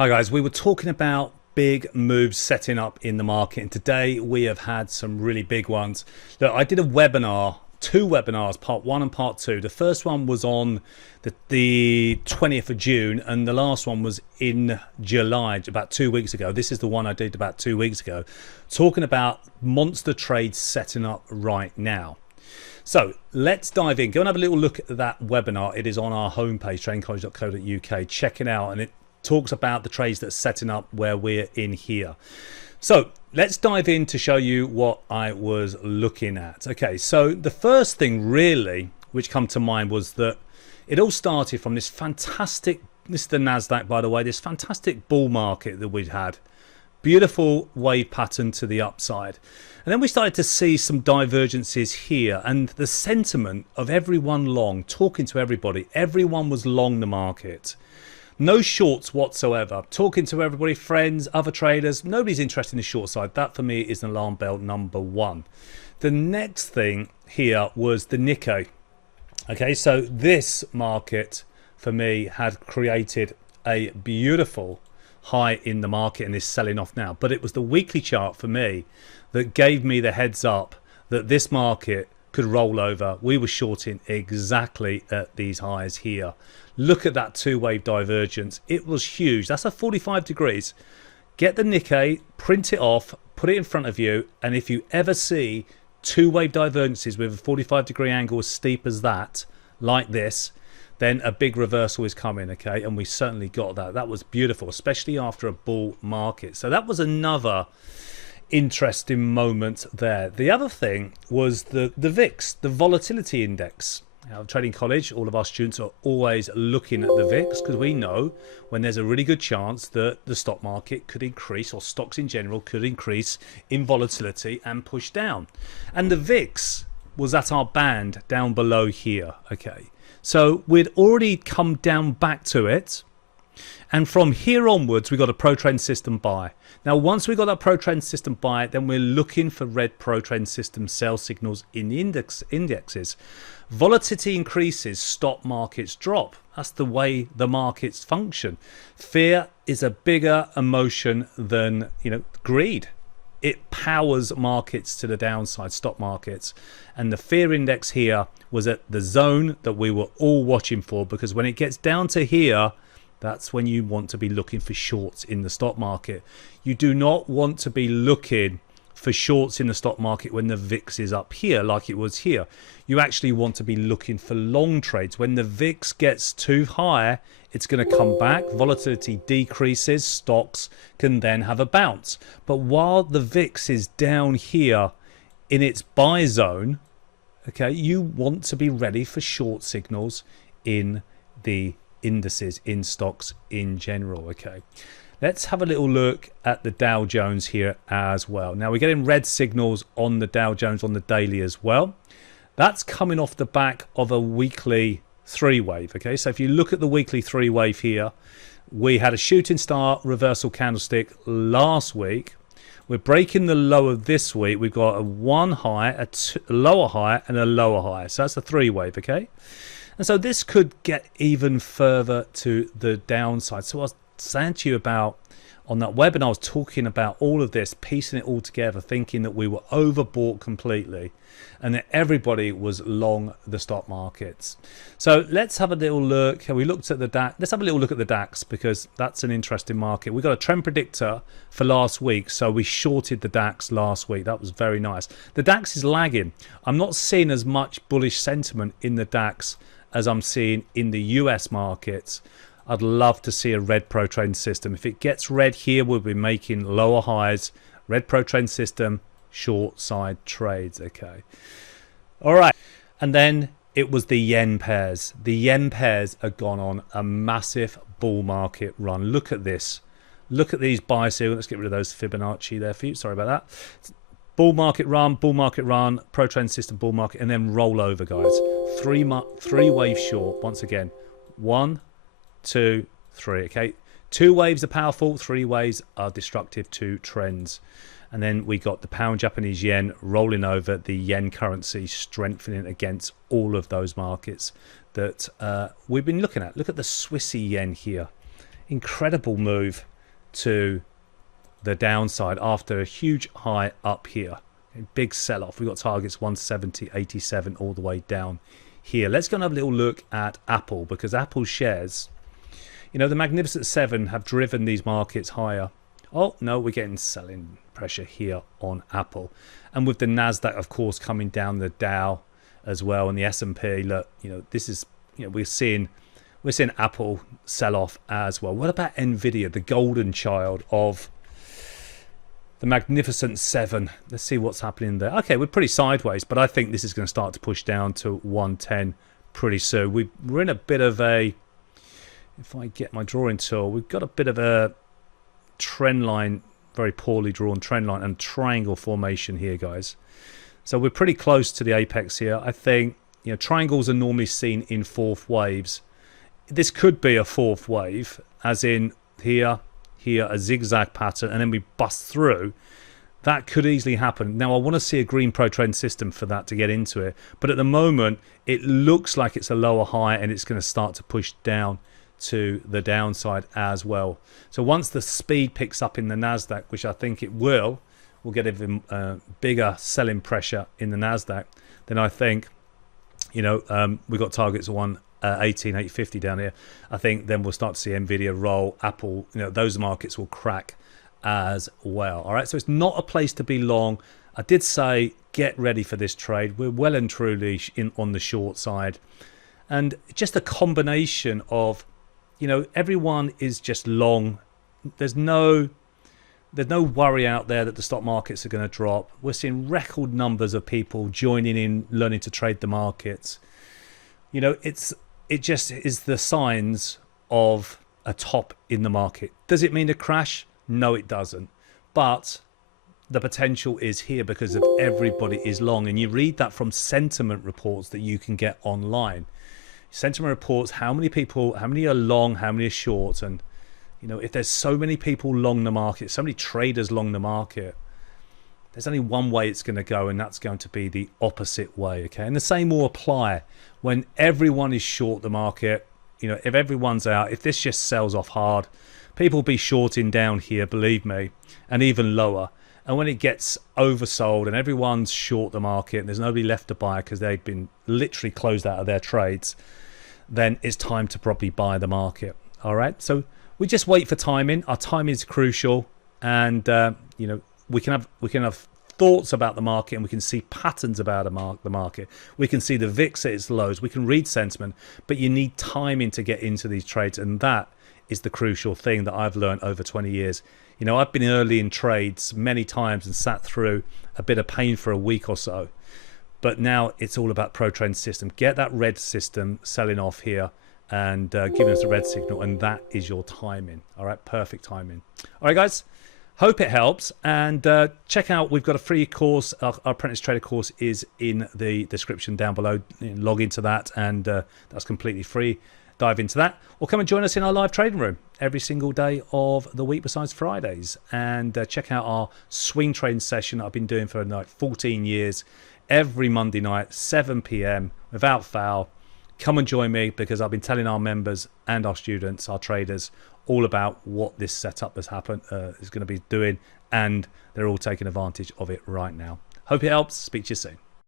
Hi guys, we were talking about big moves setting up in the market, and today we have had some really big ones. Look, I did a webinar, two webinars, part one and part two. The first one was on the 20th of June and the last one was in July, about 2 weeks ago. This is the one I did about 2 weeks ago, talking about monster trades setting up right now. So let's dive in. Go and have a little look at that webinar. It is on our homepage, tradingcollege.co.uk. Check it out, and it talks about the trades that are setting up where we're in here. So let's dive in to show you what I was looking at. Okay, so the first thing really which come to mind was that it all started from this fantastic, this is the Nasdaq by the way, this fantastic bull market that we'd had. Beautiful wave pattern to the upside. And then we started to see some divergences here, and the sentiment of everyone long, talking to everybody, everyone was long the market. No shorts whatsoever. Talking to everybody, friends, other traders, nobody's interested in the short side. That for me is an alarm bell number one. The next thing here was the Nikkei. Okay, so this market for me had created a beautiful high in the market and is selling off now. But it was the weekly chart for me that gave me the heads up that this market could roll over. We were shorting exactly at these highs here. Look at that two-wave divergence. It was huge. That's a 45 degrees. Get the Nikkei, print it off, put it in front of you, and if you ever see two-wave divergences with a 45-degree angle as steep as that, like this, then a big reversal is coming, okay? And we certainly got that. That was beautiful, especially after a bull market. So that was another interesting moment there. The other thing was the VIX, the volatility index. At Trading College, all of our students are always looking at the VIX because we know when there's a really good chance that the stock market could increase, or stocks in general could increase in volatility and push down. And the VIX was at our band down below here, okay? So we'd already come down back to it, and from here onwards we got a pro trend system buy. Now once we got that pro trend system buy, then we're looking for red pro trend system sell signals in the indexes. Volatility increases, stock markets drop. That's the way the markets function. Fear is a bigger emotion than, greed. It powers markets to the downside, stock markets. And the fear index here was at the zone that we were all watching for, because when it gets down to here, that's when you want to be looking for shorts in the stock market. You do not want to be looking for shorts in the stock market when the VIX is up here like it was here. You actually want to be looking for long trades. When the VIX gets too high, it's going to come back, volatility decreases, stocks can then have a bounce. But while the VIX is down here in its buy zone, okay, you want to be ready for short signals in the indices, in stocks in general. Okay, let's have a little look at the Dow Jones here as well. Now we're getting red signals on the Dow Jones on the daily as well. That's coming off the back of a weekly three wave. Okay, so if you look at the weekly three wave here, we had a shooting star reversal candlestick last week. We're breaking the low of this week. We've got a one high, a lower high, and a lower high. So that's a three wave. Okay, and so this could get even further to the downside. So I was saying to you about on that webinar, I was talking about all of this, piecing it all together, thinking that we were overbought completely and that everybody was long the stock markets. So let's have a little look. We looked at the DAX. Let's have a little look at the DAX, because that's an interesting market. We got a trend predictor for last week, so we shorted the DAX last week. That was very nice. The DAX is lagging. I'm not seeing as much bullish sentiment in the DAX as I'm seeing in the US markets. I'd love to see a red pro trend system. If it gets red here, we'll be making lower highs. Red pro trend system, short side trades. Okay, all right. And then it was the yen pairs. The yen pairs are gone on a massive bull market run. Look at this. Look at these buy signals. Let's get rid of those Fibonacci there for you. Sorry about that. Bull market run, pro trend system, bull market, and then roll over, guys. Three wave short once again. 1, 2, 3. Okay, two waves are powerful, three waves are destructive to trends. And then we got the pound Japanese yen rolling over, the yen currency strengthening against all of those markets that we've been looking at. Look at the Swissy yen here. Incredible move. to the downside after a huge high up here. A big sell-off. We've got targets 170, 87 all the way down here. Let's go and have a little look at Apple, because Apple shares, you know, the Magnificent Seven have driven these markets higher. Oh, no, we're getting selling pressure here on Apple. And with the Nasdaq, of course, coming down, the Dow as well, and the S&P, look, you know, this is, you know, we're seeing Apple sell off as well. What about Nvidia, the golden child of the Magnificent Seven? Let's see what's happening there. Okay, we're pretty sideways, but I think this is going to start to push down to 110 pretty soon. We're in a bit of a, if I get my drawing tool, we've got a bit of a trend line, very poorly drawn trend line and triangle formation here, guys. So we're pretty close to the apex here. I think, you know, triangles are normally seen in fourth waves. This could be a fourth wave, as in here, a zigzag pattern, and then we bust through. That could easily happen. Now, I want to see a green pro trend system for that to get into it, but at the moment it looks like it's a lower high and it's going to start to push down to the downside as well. So once the speed picks up in the Nasdaq, which I think it will, we'll get even bigger selling pressure in the Nasdaq. Then I think, you know, we've got targets of 118,850 down here. I think then we'll start to see Nvidia roll, Apple, you know, those markets will crack as well. All right, so it's not a place to be long. I did say get ready for this trade. We're well and truly on the short side, and just a combination of, you know, everyone is just long. There's no worry out there that the stock markets are going to drop. We're seeing record numbers of people joining in, learning to trade the markets. You know, it just is the signs of a top in the market. Does it mean a crash? No, it doesn't. But the potential is here because of everybody is long. And you read that from sentiment reports that you can get online. Sentiment reports, how many people, how many are long, how many are short. And, you know, if there's so many people long the market, so many traders long the market, there's only one way it's going to go, and that's going to be the opposite way, okay? And the same will apply when everyone is short the market. You know, if everyone's out, if this just sells off hard, people will be shorting down here, believe me, and even lower. And when it gets oversold and everyone's short the market and there's nobody left to buy because they've been literally closed out of their trades, then it's time to probably buy the market. All right, so we just wait for timing. Our timing is crucial, and you know, we can have thoughts about the market, and we can see patterns about the market. We can see the VIX at its lows. We can read sentiment, but you need timing to get into these trades, and that is the crucial thing that I've learned over 20 years. You know, I've been early in trades many times and sat through a bit of pain for a week or so, but now it's all about pro trend system. Get that red system selling off here and giving us a red signal, and that is your timing. All right, perfect timing. All right, guys, hope it helps, and check out, we've got a free course. Our apprentice trader course is in the description down below. Log into that, and that's completely free. Dive into that, or come and join us in our live trading room every single day of the week besides Fridays, and check out our swing trading session I've been doing for like 14 years, every Monday night, 7 p.m. without fail. Come and join me, because I've been telling our members and our students, our traders, all about what this setup has happened is going to be doing, and they're all taking advantage of it right now. Hope it helps. Speak to you soon.